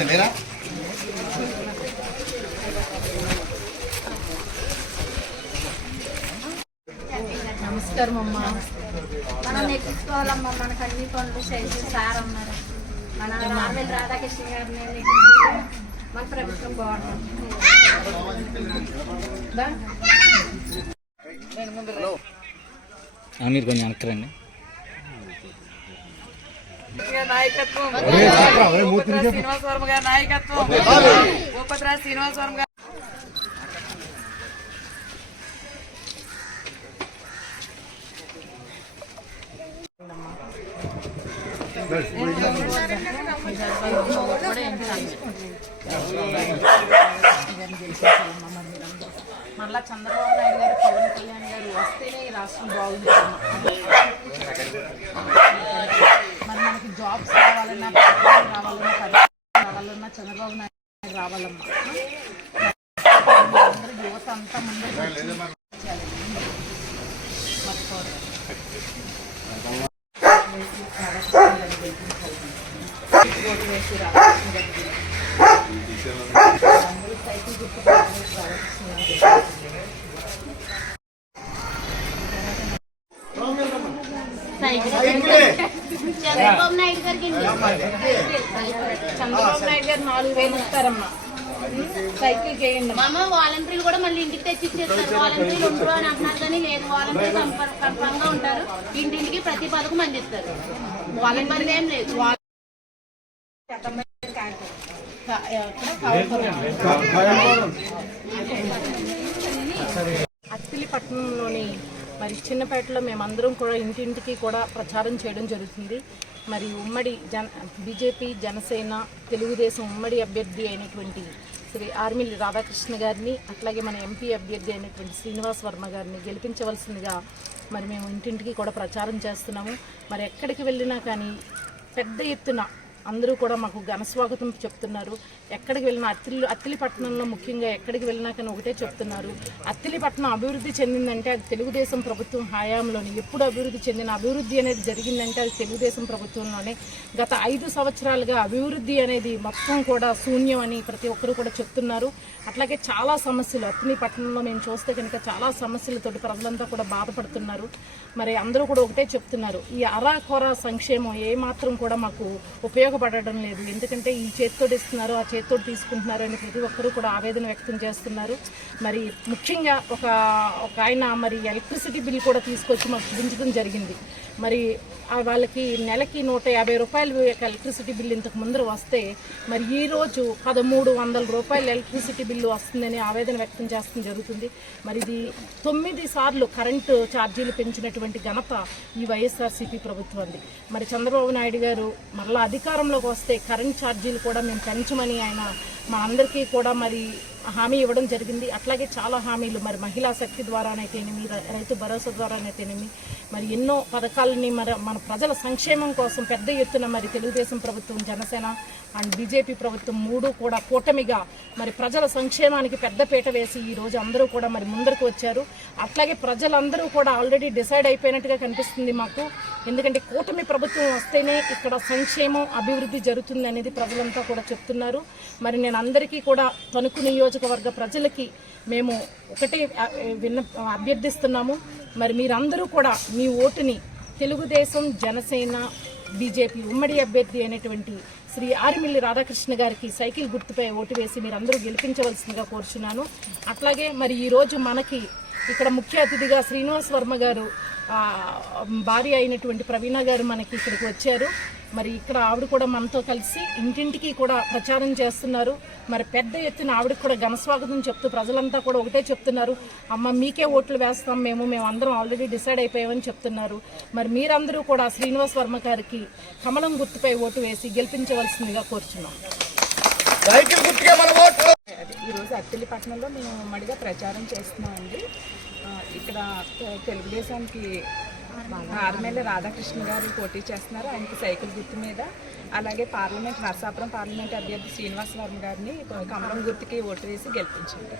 లేరా నమస్కారం అమ్మా. మనం నెక్కించుకోవాలమ్మా మనకు అన్ని పనులు చేసి సార్ అన్నారు. మన రామేల్ రాధాకృష్ణ గారిని నెక్కించుకుంటే మన ప్రభుత్వం బాగుంటుంది. ఆ, మీరు కొంచెం వెనక్కిరండి నాయకత్వం. శ్రీనివాస వర్మ గారి నాయకత్వం. భూపతిరాజు శ్రీనివాస వర్మ గారు మళ్ళా చంద్రబాబు నాయుడు గారు పవన్ కళ్యాణ్ గారు వస్తేనే ఈ రాష్ట్రం బాగుంటుందమ్మా మరి మనకి జాబ్స్ రావాలన్నా పెట్టుబడులు రావాలన్నా పరిశ్రమలు రావాలన్నా చంద్రబాబు నాయుడు రావాలమ్మా అందరూ యువత అంతా ముందుకు వచ్చి మర్చిపోవద్దు. ఓటు వేసి రావాల్సిన దగ్గర అందరూ సైకిల్ గుర్తు చంద్రబాబు నాయుడు గారికి చంద్రబాబు నాయుడు గారు నాలుగు వేలు ఇస్తారమ్మా సైకిల్ చేయండి మామ వాలంటీర్లు కూడా మళ్ళీ ఇంటికి తెచ్చి ఇచ్చేస్తారు వాలంటీర్లు ఉండరు అని అంటున్నారు కానీ లేదు. వాలంటీర్ కన్ఫర్మ్గా ఉంటారు. ఇంటింటికి ప్రతి పథకం అందిస్తారు ఇబ్బంది ఏం లేదు అత్తిలిపట్నంలోని మరి చిన్నపేటలో మేమందరం కూడా ఇంటింటికి కూడా ప్రచారం చేయడం జరుగుతుంది. మరి ఉమ్మడి జన బీజేపీ జనసేన తెలుగుదేశం ఉమ్మడి అభ్యర్థి అయినటువంటి శ్రీ ఆర్మిల్ రాధాకృష్ణ గారిని అట్లాగే మన ఎంపీ అభ్యర్థి అయినటువంటి శ్రీనివాస్ వర్మ గారిని గెలిపించవలసిందిగా మరి మేము ఇంటింటికి కూడా ప్రచారం చేస్తున్నాము. మరి ఎక్కడికి వెళ్ళినా కానీ పెద్ద ఎత్తున అందరూ కూడా మాకు ఘనస్వాగతం చెప్తున్నారు. ఎక్కడికి వెళ్ళినా అత్తిలి అత్తిలిపట్నంలో ముఖ్యంగా ఎక్కడికి వెళ్ళినా కానీ ఒకటే చెప్తున్నారు. అత్తిలిపట్నం అభివృద్ధి చెందిందంటే అది తెలుగుదేశం ప్రభుత్వం హయాంలోనే. ఎప్పుడు అభివృద్ధి చెందిన అభివృద్ధి అనేది జరిగిందంటే అది తెలుగుదేశం ప్రభుత్వంలోనే. గత ఐదు సంవత్సరాలుగా అభివృద్ధి అనేది మొత్తం కూడా శూన్యం అని ప్రతి ఒక్కరూ కూడా చెప్తున్నారు. అట్లాగే చాలా సమస్యలు అత్తిలిపట్నంలో మేము చూస్తే కనుక చాలా సమస్యలతోటి ప్రజలంతా కూడా బాధపడుతున్నారు. మరి అందరూ కూడా ఒకటే చెప్తున్నారు. ఈ అరాకొర సంక్షేమం ఏమాత్రం కూడా మాకు ఉపయోగపడడం లేదు. ఎందుకంటే ఈ చేతితోటి ఇస్తున్నారు ఆ చేతితోటి తీసుకుంటున్నారు అని ప్రతి ఒక్కరూ కూడా ఆవేదన వ్యక్తం చేస్తున్నారు. మరి ముఖ్యంగా ఒక ఒక ఆయన మరి ఎలక్ట్రిసిటీ బిల్ కూడా తీసుకొచ్చి మాకు చూపించడం జరిగింది. మరి ఆ వాళ్ళకి నెలకి నూట యాభై రూపాయలు ఎలక్ట్రిసిటీ బిల్ ఇంతకు ముందర వస్తే మరి ఈ రోజు పదమూడు వందల రూపాయలు ఎలక్ట్రిసిటీ బిల్లు వస్తుందని ఆవేదన వ్యక్తం చేస్తుంది జరుగుతుంది. మరి ఇది తొమ్మిది సార్లు కరెంటు ఛార్జీలు పెంచినటువంటి ఘనత ఈ వైఎస్ఆర్సీపీ ప్రభుత్వంది మరి చంద్రబాబు నాయుడు గారు మరలా అధికారంలోకి వస్తే కరెంట్ ఛార్జీలు కూడా మేము పెంచమని ఆయన మా అందరికీ కూడా మరి హామీ ఇవ్వడం జరిగింది. అట్లాగే చాలా హామీలు. మరి మహిళా శక్తి ద్వారానైతేనేమి రైతు భరోసా ద్వారానైతేనేమి మరి ఎన్నో పథకాలని మరి మన ప్రజల సంక్షేమం కోసం పెద్ద ఎత్తున మరి తెలుగుదేశం ప్రభుత్వం జనసేన అండ్ బీజేపీ ప్రభుత్వం మూడు కూడా కూటమిగా మరి ప్రజల సంక్షేమానికి పెద్దపీట వేసి ఈ రోజు అందరూ కూడా మరి ముందరకు వచ్చారు. అట్లాగే ప్రజలందరూ కూడా ఆల్రెడీ డిసైడ్ అయిపోయినట్టుగా కనిపిస్తుంది మాకు. ఎందుకంటే కూటమి ప్రభుత్వం వస్తేనే ఇక్కడ సంక్షేమం అభివృద్ధి జరుగుతుంది అనేది ప్రజలంతా కూడా చెప్తున్నారు. మరి నేను అందరికీ కూడా తణుకు నియోజకవర్గ ప్రజలకి మేము ఒకటే విన్న అభ్యర్థిస్తున్నాము. మరి మీరందరూ కూడా మీ ఓటుని తెలుగుదేశం జనసేన బీజేపీ ఉమ్మడి అభ్యర్థి అయినటువంటి శ్రీ ఆరిమిల్లి రాధాకృష్ణ గారికి సైకిల్ గుర్తుపై ఓటు వేసి మీరందరూ గెలిపించవలసిందిగా కోరుచున్నాను. అట్లాగే మరి ఈరోజు మనకి ఇక్కడ ముఖ్య అతిథిగా శ్రీనివాస్ వర్మ గారు భార్య అయినటువంటి ప్రవీణ గారు మనకి ఇక్కడికి వచ్చారు. మరి ఇక్కడ ఆవిడ కూడా మనతో కలిసి ఇంటింటికి కూడా ప్రచారం చేస్తున్నారు. మరి పెద్ద ఎత్తున ఆవిడకి కూడా ఘనస్వాగతం చెప్తూ ప్రజలంతా కూడా ఒకటే చెప్తున్నారు. అమ్మ మీకే ఓట్లు వేస్తాం మేము మేము అందరం ఆల్రెడీ డిసైడ్ అయిపోయామని చెప్తున్నారు. మరి మీరందరూ కూడా శ్రీనివాస్ వర్మ గారికి కమలం గుర్తుపై ఓటు వేసి గెలిపించవలసిందిగా కోరుచున్నాం. సైకిల్ గుర్తుకే మన ఓటు! ఈరోజు అత్తిలిపట్నంలో మేము ఉమ్మడిగా ప్రచారం చేస్తున్నామండి. ఇక్కడ తెలుగుదేశానికి ఆర్మేల రాధాకృష్ణ గారు పోటీ చేస్తున్నారు. ఆయనకి సైకిల్ గుర్తు మీద. అలాగే పార్లమెంట్ నరసాపురం పార్లమెంట్ అభ్యర్థి శ్రీనివాస్ వర్మ గారిని కమలం గుర్తుకి ఓటు వేసి గెలిపించండి